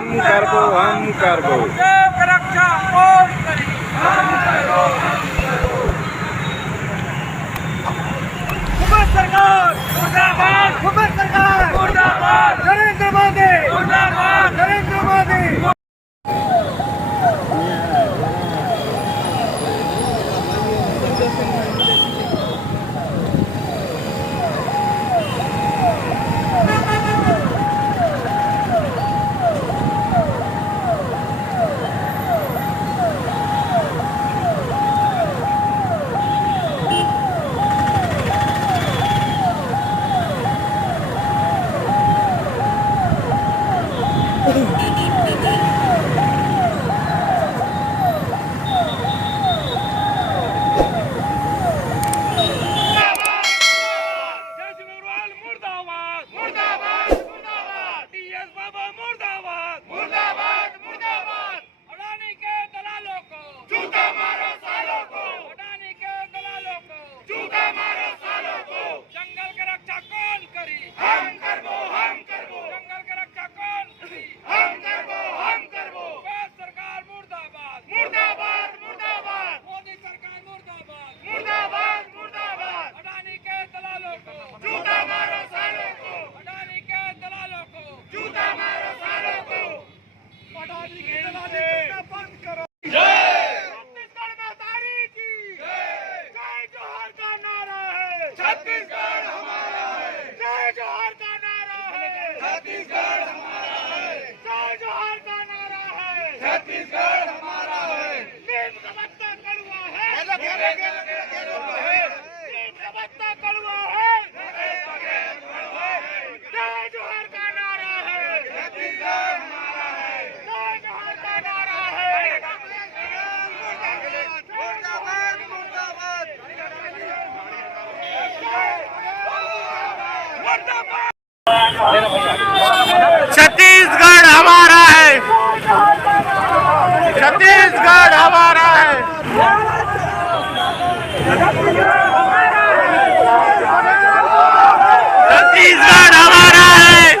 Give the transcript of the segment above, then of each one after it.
हम करबो रक्षा कौन करी सरकार मुर्दाबाद सरकार मुर्दाबाद नरेंद्र मोदी मुर्दाबाद नरेंद्र मोदी छत्तीसगढ़ हमारा है जय जोहार का नारा है छत्तीसगढ़ हमारा है जय जोहार का नारा है छत्तीसगढ़ हमारा है नीम का पत्ता कड़वा है नीम का पत्ता कड़वा है जय जोहार का नारा है छत्तीसगढ़ हमारा है जय जोहार का नारा है छत्तीसगढ़ हमारा है छत्तीसगढ़ हमारा है छत्तीसगढ़ हमारा है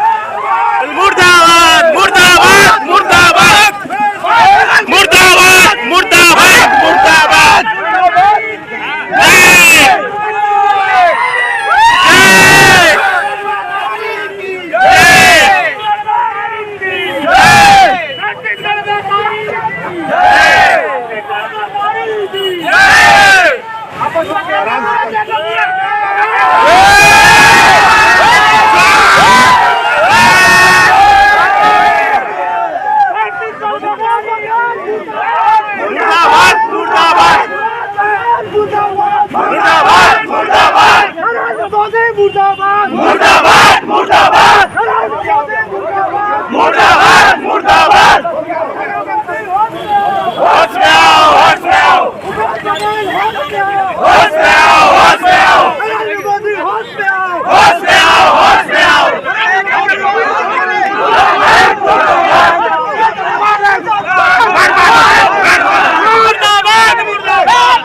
मुर्दाबाद मुर्दाबाद मुर्दाबाद मुर्दाबाद मुर्दाबाद मुर्दाबाद मुर्दाबाद मुर्दाबाद मुर्दाबाद मुर्दाबाद होश में आओ होश में आओ होश में आओ होश में आओ होश में आओ होश में आओ होश में आओ मुर्दाबाद मुर्दाबाद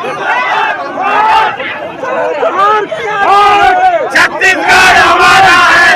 छत्तीसगढ़ हमारा है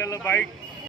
ले लो बाइट